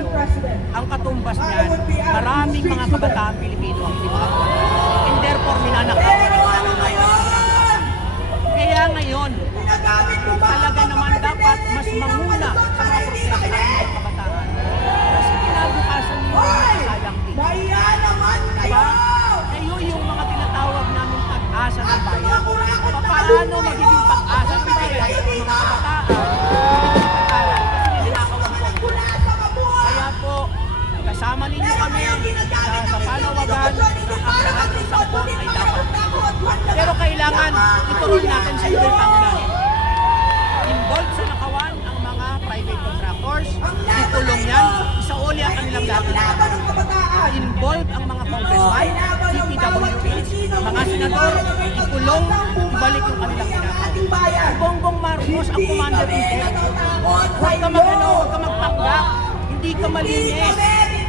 tayo, ang katumbas niyan, maraming mga kabataan Pilipino ang hindi makapagpapalaki. And therefore, minanakawan ang mga ngayon. Kaya ngayon, talaga naman dapat mas manguna sa mga proseso ng mga kabataan. Kasi kinabukasan nyo yung sayang din. Diba? Kayo yung mga tinatawag namin pag-asa ng bayan. Paano magiging pag-asa ng bayan ng mga kabataan? Kaya po, kasama ninyo kami sa panawagan na ang lahat ng sampon ay dapat. Pero kailangan ituloy natin sa ibang pangunahin. Involved sa nakawan ang mga private contractors, ikulong yan, isauli ang kanilang lahat. Involved ang mga congressman, DPWH, mga senador, ikulong, ibalik yung kanilang ginagawa. Bongbong Marcos ang commander-in-chief. Huwag ka magpanggap, hindi ka malinis,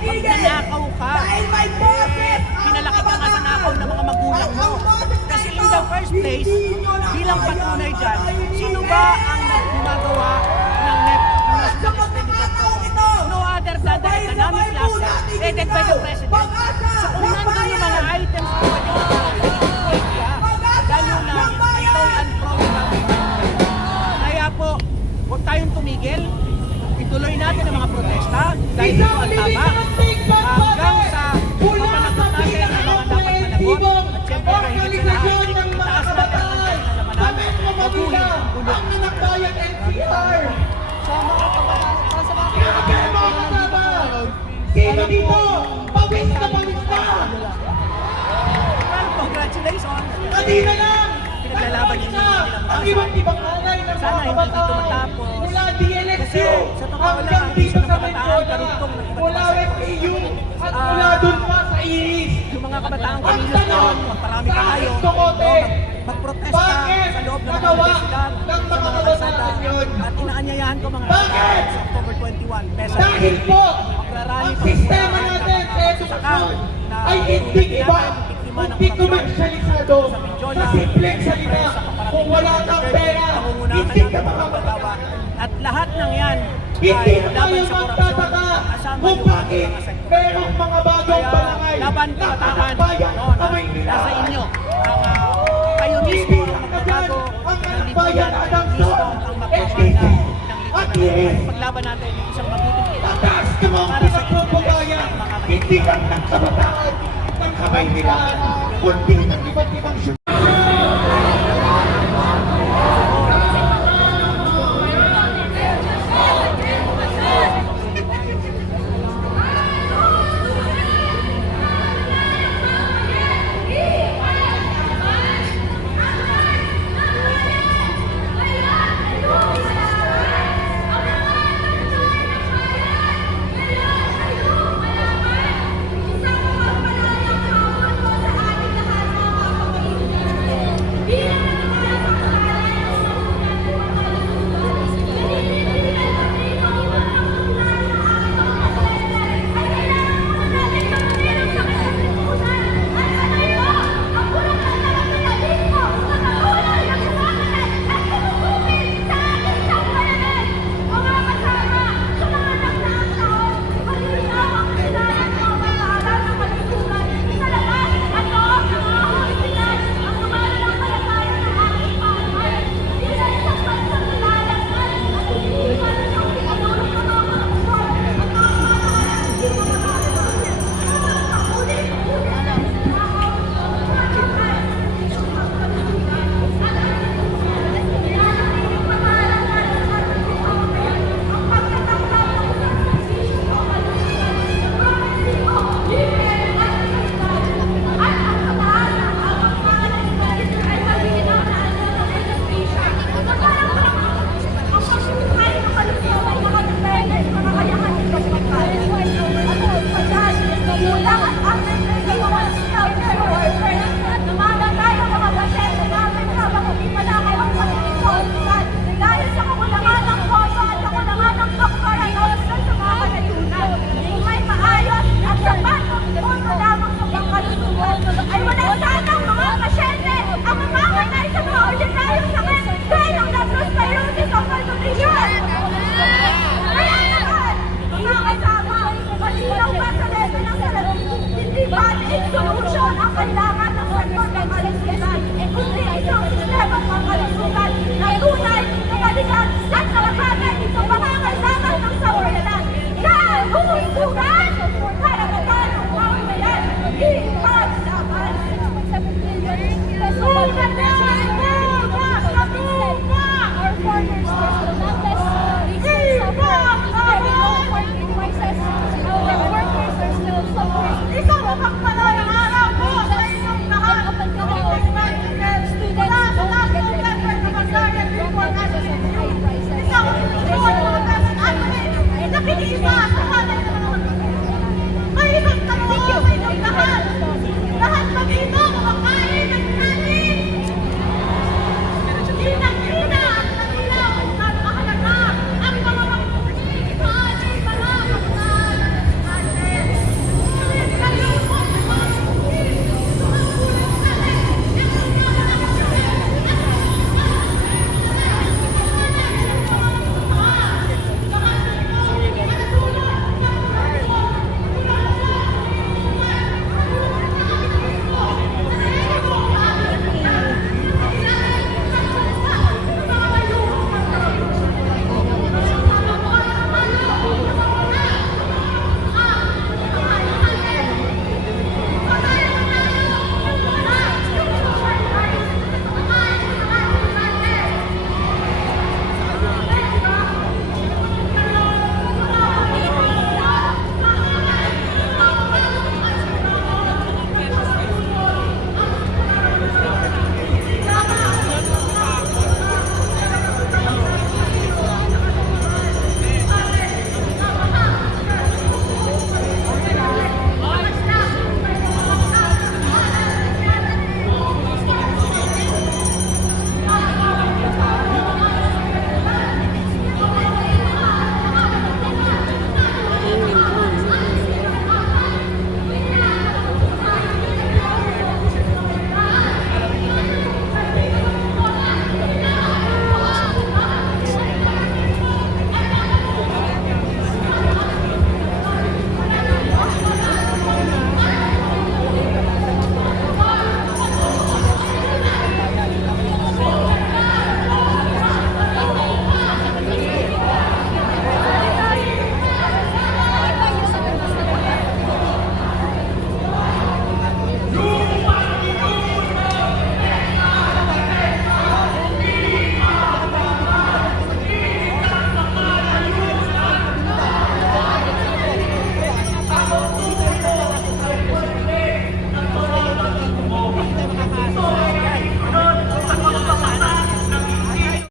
magnanakaw ka. Pinalaki ka nga sa nakaw ng mga magulang mo. Kasi in the first place, bilang patunay dyan, sino ba ang gumagawa ng National Expenditure? No other than the economic class headed by the President. So kung nandun yung mga items na pwede lalo na ito and program. Kaya po, huwag tayong tumigil. Ituloy natin ang mga protesta dahil ito ang tama hanggang sa mapanagot natin ang mga dapat managot at siyempre kahigit sa lahat itaas natin ang kanilang maguhin ang bulong sa mga sino dito? Pawis na pawis na! Well, congratulations! Kanina lang! Pinaglalaban niyo ang iba't ibang alay ng sana mga hindi dito kabataan matapos. mula DLSU Kasi sa totoo lang, hanggang dito sa kabataan, Mendoza, karugtong ng iba't mula ibang FAU at mula dun pa sa Iris. yung mga kabataang kamilos doon, magparami pa kayo, magprotesta sa loob ng mga universidad, sa mga kalsada, at inaanyayahan ko mga kabataan sa October 21, Pesa. Dahil po, Magrarally ang po sistema tayo natin sa ng edukasyon na ay hindi iba, hindi komersyalisado sa simpleng salita. Kung wala kang pera, hindi ka makapagawa. At lahat ng yan Hindi ay na tayo laban sa korupsyon, magtataka kasama kung yung bakit mga sektor. merong mga bagong Kaya barangay laban na kabataan, bayan no, sa Maynila. nasa inyo. Kayo mismo ang magbabago ng lipunan, mismo ang magpapala ng lipunan. Paglaban natin yung isang mabuting Taas ka mga pinagpapagayan, hindi lang ng kabataan ng kamay nila, kundi ng iba't ibang syudad. ng mga kaligtasan, kundi isang sistemang pangkalusugan na tunay, kayalihan at kalakaran sa pangangailangan ng